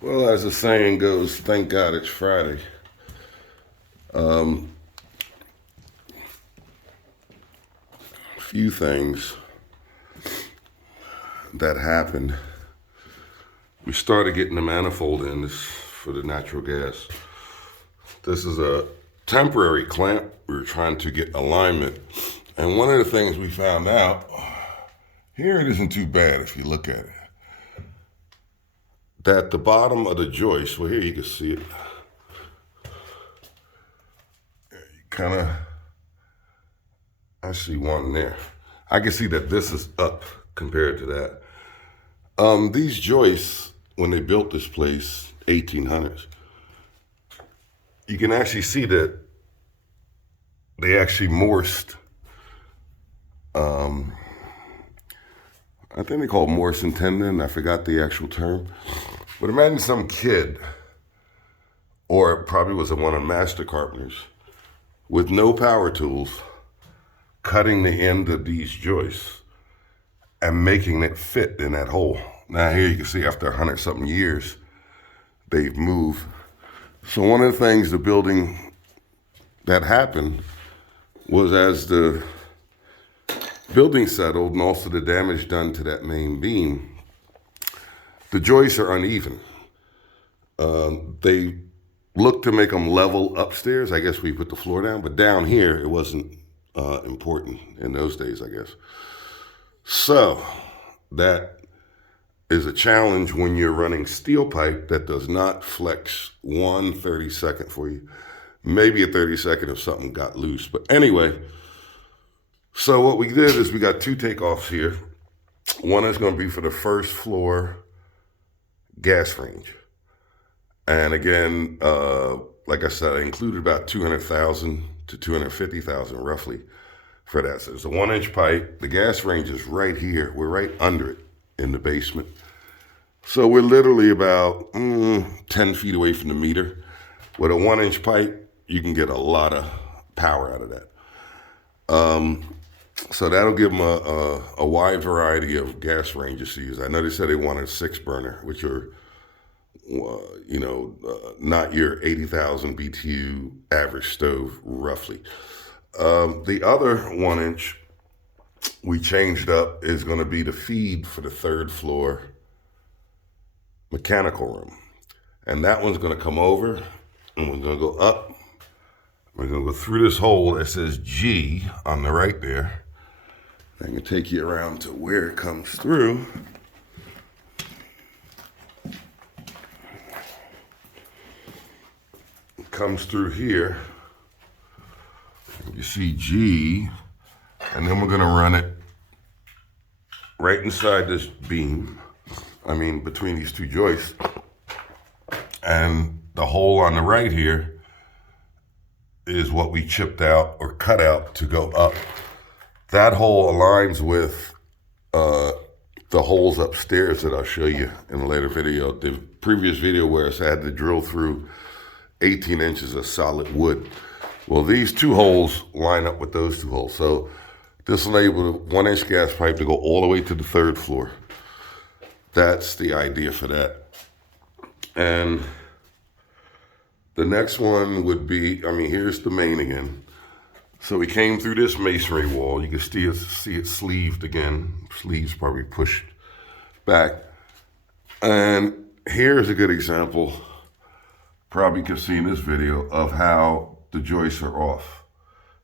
Well, as the saying goes, thank God it's Friday. Um, few things that happened. We started getting the manifold in this for the natural gas. This is a temporary clamp. We were trying to get alignment. And one of the things we found out, here it isn't too bad if you look at it, that the bottom of the joist, well, here you can see it, kind of, I see one there. I can see that this is up compared to that. These joists, when they built this place, 1800s, you can actually see that they actually morsed. I think they call it morse and tendon. I forgot the actual term. But imagine some kid, or it probably was one of the master carpenters, with no power tools, cutting the end of these joists and making it fit in that hole. Now here you can see after 100-something years, they've moved. So one of the things the building that happened was as the building settled and also the damage done to that main beam, the joists are uneven. They looked to make them level upstairs. I guess we put the floor down, but down here it wasn't important in those days, I guess. So that is a challenge when you're running steel pipe that does not flex 1/32 for you. Maybe a 32 if something got loose. But anyway, so what we did is we got two takeoffs here. One is going to be for the first floor gas range. And again, like I said, I included about 200,000 to 250,000 roughly for that. So it's a 1-inch pipe. The gas range is right here. We're right under it in the basement. So we're literally about 10 feet away from the meter. With a 1-inch pipe, you can get a lot of power out of that. So that'll give them a wide variety of gas ranges to use. I know they said they wanted a 6-burner, which are, not your 80,000 BTU average stove, roughly. The other 1-inch we changed up is going to be the feed for the third floor mechanical room. And that one's going to come over, and we're going to go up. We're going to go through this hole that says G on the right there. I can take you around to where it comes through. It comes through here. You see G, and then we're going to run it right inside this beam. Between these two joists. And the hole on the right here is what we chipped out or cut out to go up. That hole aligns with the holes upstairs that I'll show you in a later video. The previous video where I had to drill through 18 inches of solid wood. Well, these two holes line up with those two holes. So this will enable the 1-inch gas pipe to go all the way to the third floor. That's the idea for that. And the next one would be, here's the main again. So we came through this masonry wall. You can see it sleeved again. Sleeves probably pushed back. And here's a good example, probably you can see in this video, of how the joists are off.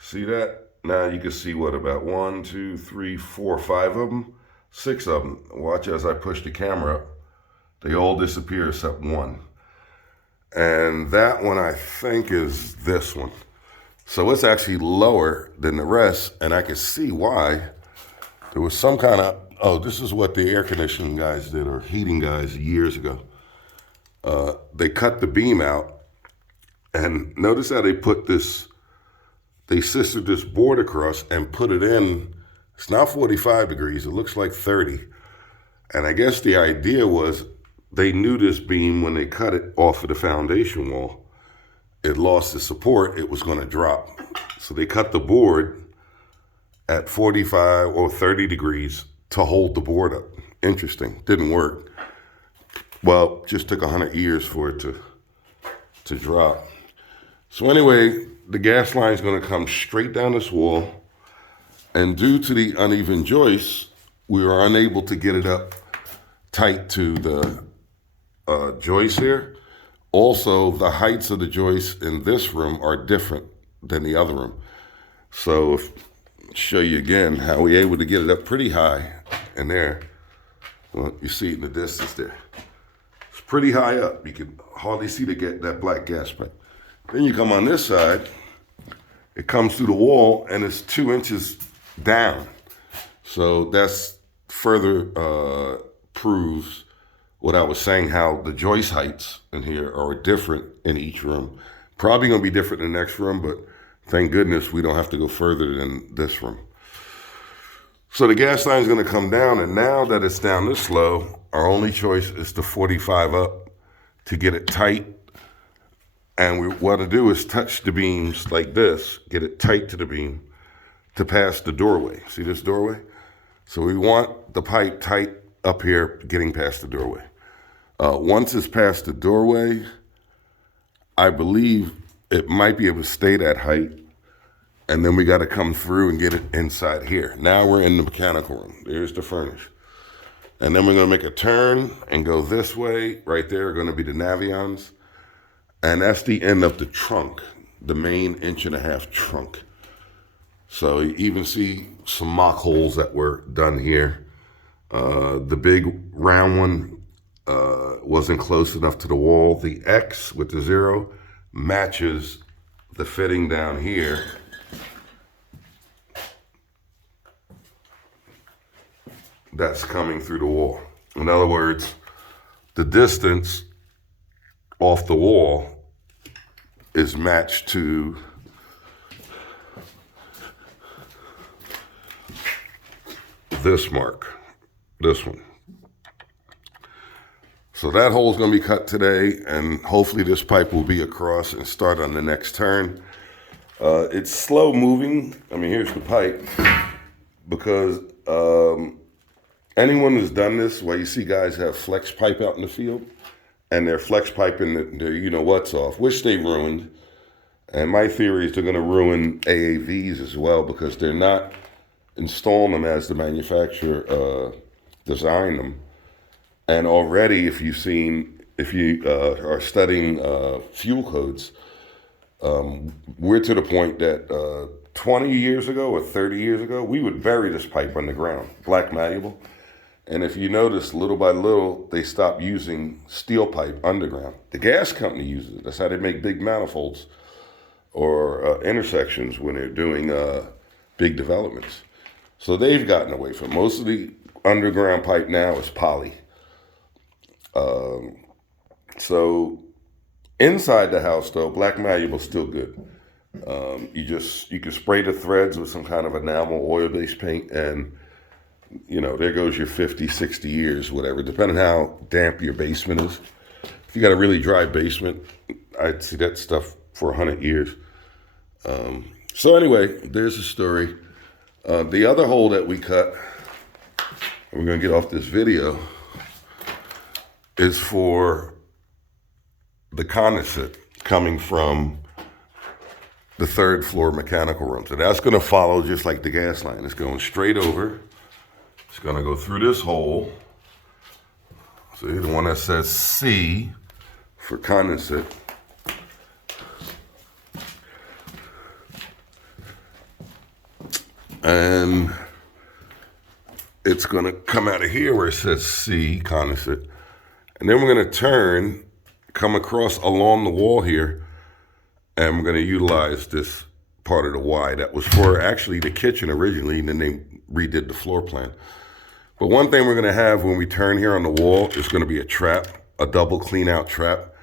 See that? Now you can see what, about 1, 2, 3, 4, 5 of them? 6 of them. Watch as I push the camera up. They all disappear except one. And that one I think is this one. So it's actually lower than the rest, and I can see why. There was some kind of, this is what the air conditioning guys did, or heating guys years ago. They cut the beam out, and notice how they put this, they scissored this board across and put it in. It's not 45 degrees, it looks like 30. And I guess the idea was they knew this beam, when they cut it off of the foundation wall, it lost its support, it was going to drop. So they cut the board at 45 or 30 degrees to hold the board up. Interesting, didn't work. Well, just took 100 years for it to drop. So anyway, the gas line is going to come straight down this wall, and due to the uneven joists, we were unable to get it up tight to the joist here. Also, the heights of the joists in this room are different than the other room. So, show you again how we able to get it up pretty high in there. Well, you see it in the distance there. It's pretty high up. You can hardly see that black gas pipe. Then you come on this side, it comes through the wall and it's 2 inches down. So that's further proves what I was saying, how the joist heights in here are different in each room. Probably gonna be different in the next room, but thank goodness we don't have to go further than this room. So the gas line is gonna come down, and now that it's down this low, our only choice is to 45 up to get it tight. And we want to do is touch the beams like this, get it tight to the beam to pass the doorway. See this doorway? So we want the pipe tight up here, getting past the doorway. Once it's past the doorway, I believe it might be able to stay that height, and then we got to come through and get it inside here. Now we're in the mechanical room. There's the furnace. And then we're going to make a turn and go this way. Right there are going to be the Navions. And that's the end of the trunk, the main 1.5-inch trunk. So you even see some mock holes that were done here. The big round one wasn't close enough to the wall. The X with the 0 matches the fitting down here. That's coming through the wall. In other words, the distance off the wall is matched to this mark, this one. So that hole is going to be cut today, and hopefully this pipe will be across and start on the next turn. It's slow moving. I mean, here's the pipe, because anyone who's done this, where you see guys have flex pipe out in the field, and they're flex piping their you-know-what's off, which they ruined. And my theory is they're going to ruin AAVs as well, because they're not installing them as the manufacturer designed them. And already, if you are studying fuel codes, we're to the point that 20 years ago or 30 years ago, we would bury this pipe underground, black malleable. And if you notice, little by little, they stopped using steel pipe underground. The gas company uses it. That's how they make big manifolds or intersections when they're doing big developments. So they've gotten away from it. Most of the underground pipe now is poly. So inside the house, though, black malleable is still good. You can spray the threads with some kind of enamel oil-based paint, and there goes your 50, 60 years, whatever, depending on how damp your basement is. If you got a really dry basement, I'd see that stuff for 100 years. So anyway, there's the story. The other hole that we cut, and we're going to get off this video, is for the condensate coming from the 3rd floor mechanical room. So that's going to follow just like the gas line. It's going straight over. It's going to go through this hole. So the one that says C for condensate. And it's going to come out of here where it says C, condensate. And then we're going to turn, come across along the wall here, and we're going to utilize this part of the Y. That was for actually the kitchen originally, and then they redid the floor plan. But one thing we're going to have when we turn here on the wall is going to be a trap, a double clean out trap.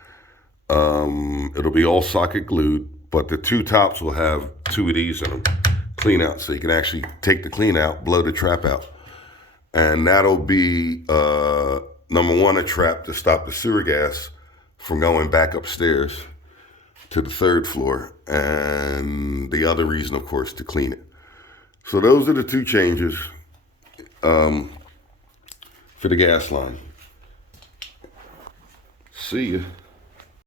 It'll be all socket glued, but the 2 tops will have 2 of these in them, clean out, so you can actually take the clean out, blow the trap out. And that'll be, number 1, a trap to stop the sewer gas from going back upstairs to the 3rd floor. And the other reason, of course, to clean it. So those are the 2 changes for the gas line. See ya.